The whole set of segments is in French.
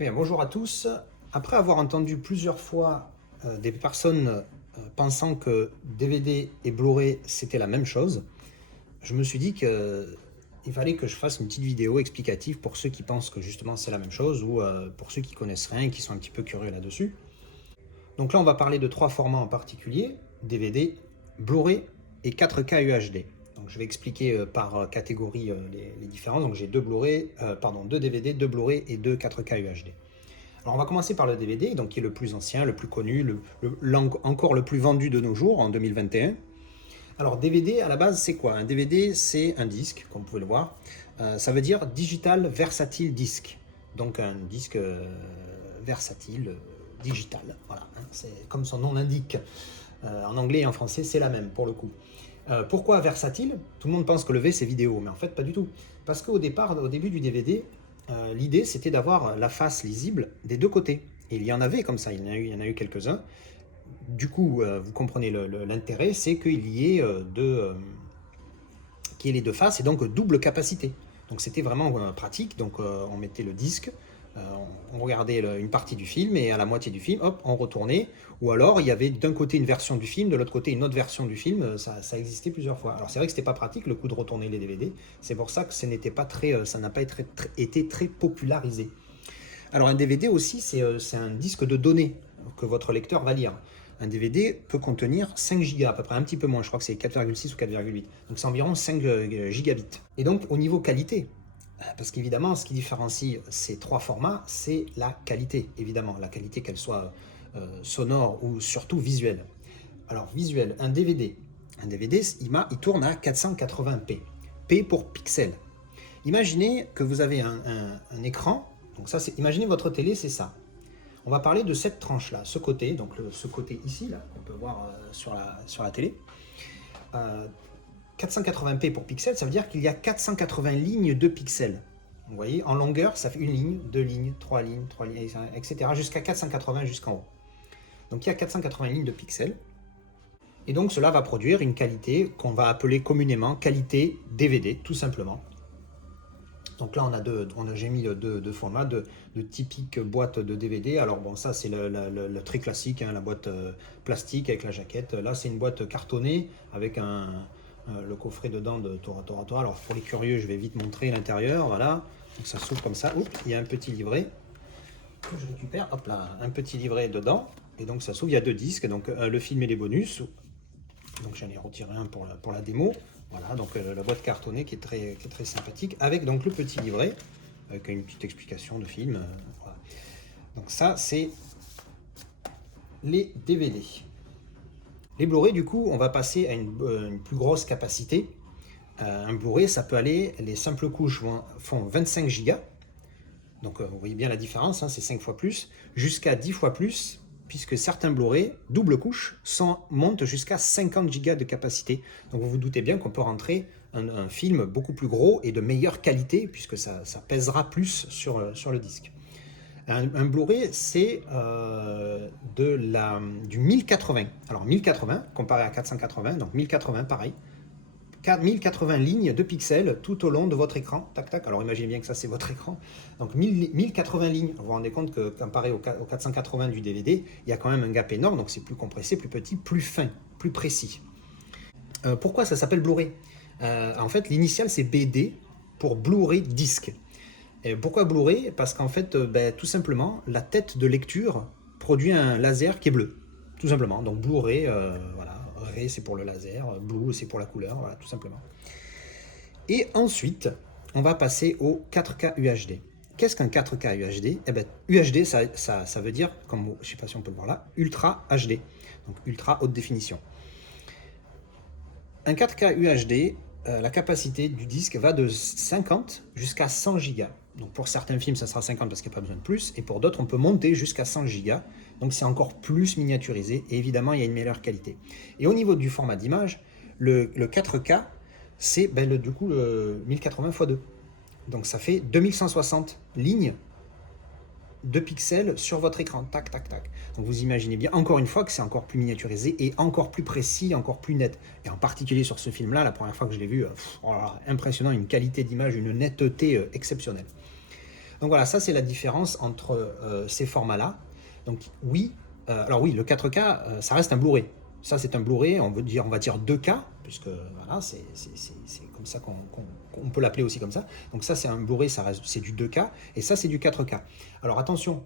Eh bien, bonjour à tous. Après avoir entendu plusieurs fois des personnes pensant que DVD et Blu-ray c'était la même chose, je me suis dit qu'il fallait que je fasse une petite vidéo explicative pour ceux qui pensent que justement c'est la même chose ou pour ceux qui connaissent rien et qui sont un petit peu curieux là-dessus. Donc là, on va parler de trois formats en particulier: DVD, Blu-ray et 4K UHD. Donc je vais expliquer par catégorie les différences. Donc j'ai deux deux DVD, deux Blu-ray et deux 4K UHD. Alors on va commencer par le DVD, donc qui est le plus ancien, le plus connu, encore le plus vendu de nos jours en 2021. Alors DVD à la base c'est quoi? Un DVD c'est un disque, comme vous pouvez le voir. Ça veut dire Digital Versatile Disc. Donc un disque versatile, digital. Voilà, hein, c'est comme son nom l'indique. En anglais et en français c'est la même pour le coup. Pourquoi versatile? Tout le monde pense que le V c'est vidéo, mais en fait pas du tout. Parce qu'au départ, au début du DVD, l'idée c'était d'avoir la face lisible des deux côtés. Et il y en avait comme ça, il y en a eu quelques-uns. Du coup, vous comprenez l'intérêt, c'est qu'il y ait les deux faces et donc double capacité. Donc c'était vraiment pratique. Donc on mettait le disque, euh, on regardait une partie du film et à la moitié du film, hop, on retournait. Ou alors il y avait d'un côté une version du film, de l'autre côté une autre version du film. Ça existait plusieurs fois. Alors c'est vrai que c'était pas pratique le coup de retourner les DVD. C'est pour ça que ça n'a pas été très popularisé. Alors un DVD aussi, c'est un disque de données que votre lecteur va lire. Un DVD peut contenir 5 gigas à peu près, un petit peu moins, je crois que c'est 4,6 ou 4,8. Donc c'est environ 5 gigabits. Et donc au niveau qualité, parce qu'évidemment ce qui différencie ces trois formats, c'est la qualité, évidemment. La qualité, qu'elle soit sonore ou surtout visuelle. Alors visuel, un DVD il tourne à 480p. P pour pixel. Imaginez que vous avez un écran. Donc ça, imaginez votre télé, c'est ça. On va parler de cette tranche-là, ce côté, donc ce côté ici, là, qu'on peut voir sur la télé. 480p pour pixels, ça veut dire qu'il y a 480 lignes de pixels. Vous voyez, en longueur, ça fait une ligne, deux lignes, trois lignes, etc. Jusqu'à 480 jusqu'en haut. Donc il y a 480 lignes de pixels. Et donc cela va produire une qualité qu'on va appeler communément qualité DVD, tout simplement. Donc là, j'ai mis deux formats de typiques boîtes de DVD. Alors bon, ça c'est le très classique, hein, la boîte plastique avec la jaquette. Là, c'est une boîte cartonnée avec le coffret dedans de Toratora. Alors pour les curieux, je vais vite montrer l'intérieur. Voilà, donc ça s'ouvre comme ça. Oups, il y a un petit livret que je récupère. Hop là, un petit livret dedans. Et donc ça s'ouvre, il y a deux disques, donc le film et les bonus. Donc j'en ai retiré un pour la démo. Voilà, donc la boîte cartonnée qui est très sympathique, avec donc le petit livret, avec une petite explication de film. Voilà. Donc ça, c'est les DVD. Les Blu-ray, du coup, on va passer à une plus grosse capacité. Un Blu-ray, ça peut aller, les simples couches font 25 Go. Donc vous voyez bien la différence, hein, c'est 5 fois plus, jusqu'à 10 fois plus, puisque certains Blu-ray, double couche, montent jusqu'à 50 Go de capacité. Donc vous vous doutez bien qu'on peut rentrer un film beaucoup plus gros et de meilleure qualité, puisque ça pèsera plus sur le disque. Un Blu-ray, c'est du 1080. Alors 1080 comparé à 480, donc 1080 pareil. 1080 lignes de pixels tout au long de votre écran. Tac, tac. Alors imaginez bien que ça, c'est votre écran. Donc 1080 lignes. Vous vous rendez compte que comparé au 480 du DVD, il y a quand même un gap énorme. Donc c'est plus compressé, plus petit, plus fin, plus précis. Pourquoi ça s'appelle Blu-ray? En fait, l'initiale, c'est BD pour Blu-ray disc. Et pourquoi Blu-ray? Parce qu'en fait, tout simplement, la tête de lecture produit un laser qui est bleu. Tout simplement. Donc Blu-ray, voilà. Ray, c'est pour le laser, Blue, c'est pour la couleur, voilà, tout simplement. Et ensuite, on va passer au 4K UHD. Qu'est-ce qu'un 4K UHD? Eh bien, UHD, ça veut dire, comme je ne sais pas si on peut le voir là, Ultra HD, donc Ultra Haute Définition. Un 4K UHD, la capacité du disque va de 50 jusqu'à 100 Go. Donc pour certains films, ça sera 50 parce qu'il n'y a pas besoin de plus, et pour d'autres, on peut monter jusqu'à 100 Go. Donc c'est encore plus miniaturisé, et évidemment, il y a une meilleure qualité. Et au niveau du format d'image, le 4K, c'est du coup 1080 x 2. Donc ça fait 2160 lignes de pixels sur votre écran. Tac, tac, tac. Donc vous imaginez bien, encore une fois, que c'est encore plus miniaturisé et encore plus précis, encore plus net. Et en particulier sur ce film-là, la première fois que je l'ai vu, impressionnant, une qualité d'image, une netteté exceptionnelle. Donc voilà, ça c'est la différence entre ces formats-là. Donc oui, alors oui, le 4K, ça reste un Blu-ray. Ça c'est un Blu-ray, on va dire 2K, puisque voilà, c'est comme ça qu'on peut l'appeler aussi comme ça. Donc ça c'est un Blu-ray, c'est du 2K, et ça c'est du 4K. Alors attention,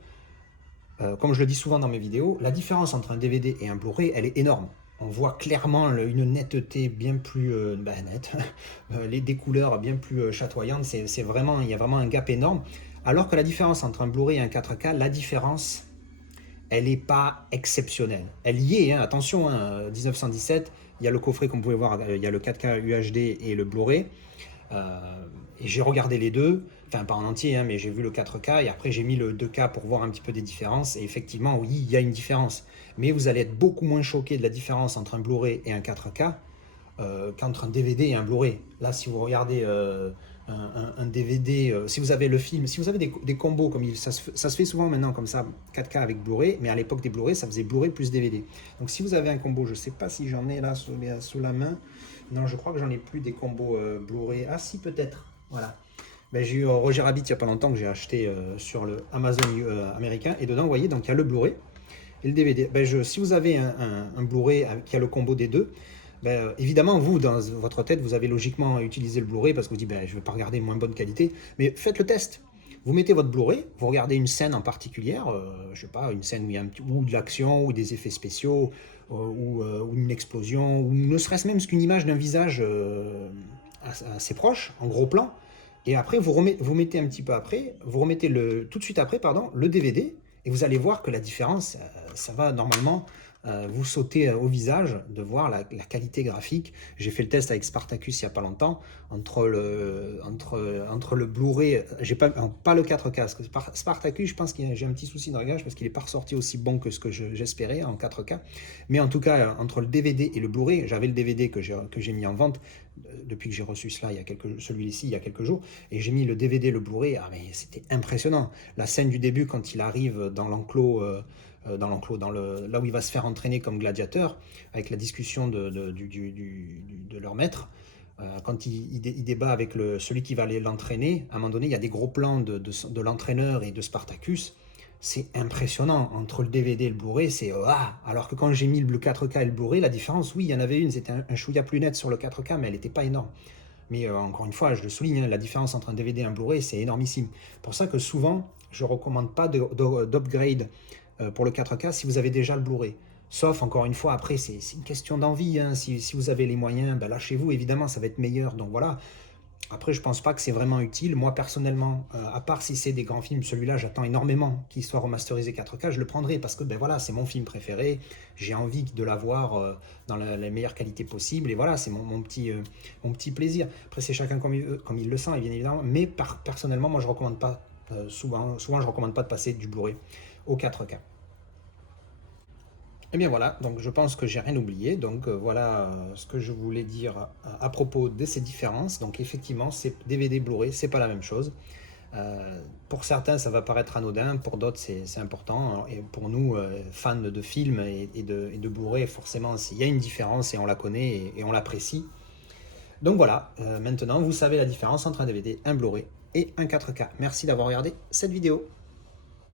comme je le dis souvent dans mes vidéos, la différence entre un DVD et un Blu-ray, elle est énorme. On voit clairement une netteté bien plus nette, des couleurs bien plus chatoyantes, il y a vraiment un gap énorme. Alors que la différence entre un Blu-ray et un 4K, la différence, elle n'est pas exceptionnelle. Elle y est, hein, attention, hein, 1917, il y a le coffret comme vous pouvez voir, il y a le 4K UHD et le Blu-ray. Et j'ai regardé les deux, enfin pas en entier, hein, mais j'ai vu le 4K et après j'ai mis le 2K pour voir un petit peu des différences. Et effectivement, oui, il y a une différence. Mais vous allez être beaucoup moins choqué de la différence entre un Blu-ray et un 4K qu'entre un DVD et un Blu-ray. Là, si vous regardez un DVD, si vous avez le film, si vous avez des combos, ça se fait souvent maintenant comme ça, 4K avec Blu-ray, mais à l'époque des Blu-ray, ça faisait Blu-ray plus DVD. Donc si vous avez un combo, je ne sais pas si j'en ai là sous la main, non, je crois que j'en ai plus des combos Blu-ray. Ah si, peut-être. Voilà. Ben, j'ai eu Roger Rabbit il n'y a pas longtemps que j'ai acheté sur le Amazon américain. Et dedans, vous voyez, donc il y a le Blu-ray et le DVD. Ben, si vous avez un Blu-ray qui a le combo des deux, ben, évidemment, vous, dans votre tête, vous avez logiquement utilisé le Blu-ray parce que vous dites, ben, je ne vais pas regarder une moins bonne qualité. Mais faites le test. Vous mettez votre Blu-ray, vous regardez une scène en particulier, je sais pas, une scène où il y a ou de l'action, ou des effets spéciaux, ou une explosion, ou ne serait-ce même qu'une image d'un visage assez proche, en gros plan. Et après, vous mettez un petit peu après, vous remettez tout de suite après, pardon, le DVD, et vous allez voir que la différence, ça va normalement vous sauter au visage de voir la qualité graphique. J'ai fait le test avec Spartacus il n'y a pas longtemps, entre le Blu-ray, j'ai pas le 4K, parce que Spartacus, je pense que j'ai un petit souci de réglage, parce qu'il n'est pas ressorti aussi bon que ce que j'espérais en 4K. Mais en tout cas, entre le DVD et le Blu-ray, j'avais le DVD que j'ai mis en vente depuis que j'ai reçu celui-ci il y a quelques jours, et j'ai mis le DVD, le Blu-ray, mais c'était impressionnant. La scène du début, quand il arrive dans l'enclos, là où il va se faire entraîner comme gladiateur, avec la discussion de leur maître, quand il débat avec celui qui va aller l'entraîner, à un moment donné, il y a des gros plans de l'entraîneur et de Spartacus. C'est impressionnant. Entre le DVD et le Blu-ray, c'est alors que quand j'ai mis le 4K et le Blu-ray, la différence, oui, il y en avait une, c'était un chouïa plus net sur le 4K, mais elle n'était pas énorme. Mais encore une fois, je le souligne, la différence entre un DVD et un Blu-ray, c'est énormissime. C'est pour ça que souvent, je ne recommande pas d'upgrade pour le 4K si vous avez déjà le Blu-ray. Sauf, encore une fois, après, c'est une question d'envie. Hein. Si vous avez les moyens, ben, lâchez-vous, évidemment, ça va être meilleur. Donc voilà. Après, je pense pas que c'est vraiment utile. Moi, personnellement, à part si c'est des grands films, celui-là, j'attends énormément qu'il soit remasterisé 4K. Je le prendrai parce que ben voilà, c'est mon film préféré. J'ai envie de l'avoir dans la meilleure qualité possible. Et voilà, c'est mon petit plaisir. Après, c'est chacun comme il le sent, bien évidemment. Mais personnellement, moi, je recommande pas souvent, je recommande pas de passer du Blu-ray au 4K. Et bien voilà, donc je pense que j'ai rien oublié. Donc voilà ce que je voulais dire à propos de ces différences. Donc effectivement, c'est DVD Blu-ray, c'est pas la même chose. Pour certains, ça va paraître anodin, pour d'autres, c'est important. Et pour nous, fans de films et de Blu-ray, forcément, il y a une différence et on la connaît et on l'apprécie. Donc voilà, maintenant, vous savez la différence entre un DVD, un Blu-ray et un 4K. Merci d'avoir regardé cette vidéo.